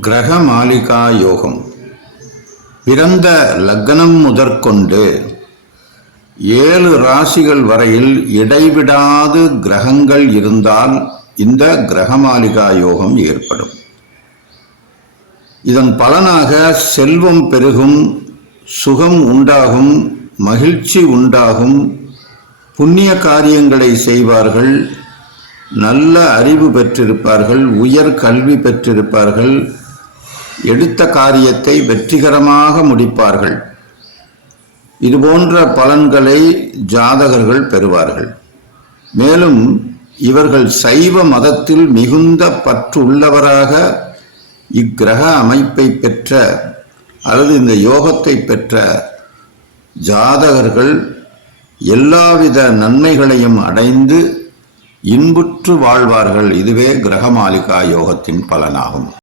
கிரக மாளிகா யோகம் பிறந்த லக்னம் முதற்கொண்டு ஏழு ராசிகள் வரையில் இடைவிடாது கிரகங்கள் இருந்தால் இந்த கிரகமாளிகா யோகம் ஏற்படும். இதன் பலனாக செல்வம் பெருகும் சுகம் உண்டாகும் மகிழ்ச்சி உண்டாகும் புண்ணிய காரியங்களை செய்வார்கள் நல்ல அறிவு பெற்றிருப்பார்கள் உயர் கல்வி பெற்றிருப்பார்கள் எடுத்த காரியத்தை வெற்றிகரமாக முடிப்பார்கள். இதுபோன்ற பலன்களை ஜாதகர்கள் பெறுவார்கள். மேலும் இவர்கள் சைவ மதத்தில் மிகுந்த பற்றுள்ளவராக இக்கிரக அமைப்பை பெற்ற அல்லது இந்த யோகத்தை பெற்ற ஜாதகர்கள் எல்லாவித நன்மைகளையும் அடைந்து இன்புற்று வாழ்வார்கள். இதுவே கிரகமாலிகா யோகத்தின் பலனாகும்.